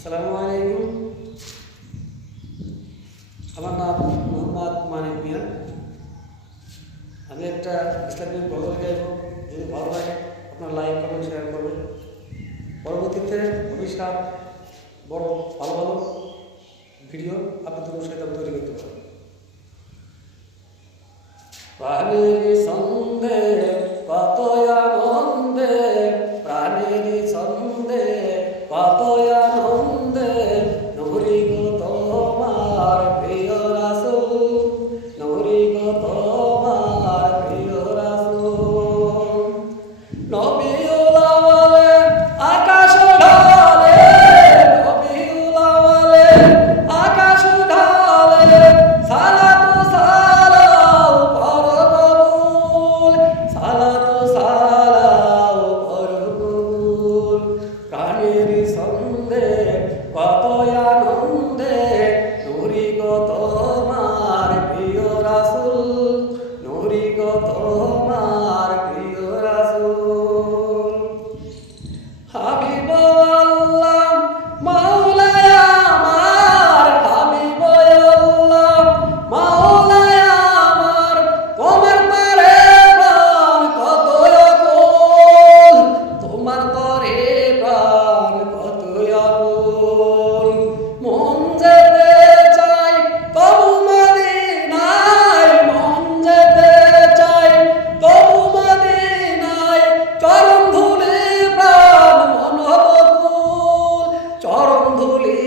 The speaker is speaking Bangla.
আসসালামু আলাইকুম। আমার নাম মোহাম্মদ মানিক মিয়া। আমি একটা ইসলামিক গজল গাইব। যদি ভালো লাগে আপনার লাইক কমেন্ট শেয়ার করবেন। পরবর্তীতে ভবিষ্যৎ বড় ভালো ভালো ভিডিও আপনাদের সাথে আমি তৈরি করতে পারবো। প্রাণের ছন্দে কত আনন্দে, প্রাণের ছন্দে কত আনন্দে, নূরি গো তোমার প্রিয় রাসূল, নূরি গো তোমার প্রিয় রাসূল। নবীউল আওয়ালে আকাশ ঢালে, নবীউল আওয়ালে আকাশ ঢালে, সালাতু সালাম করো কবুল, সালাতু সালাম করো কবুল। প্রাণের ছন্দে কত আনন্দে, নূরি গো তোমার প্রিয় রাসূল, নূরি গো তোমার প্রিয় রাসূল। হাবিব আল্লাহ মাওলায় আমার, হাবিব আল্লাহ মাওলায় আমার, তোমার তরে প্রাণ কত আকুল, তোমার তরে প্রাণ কত আকুল। মন যেতে চাই তবু মদিনায়, মন যেতে চাই তবু মদিনায়, চরণ ধুলি প্রাণ মন বকুল, চরণ ধুলি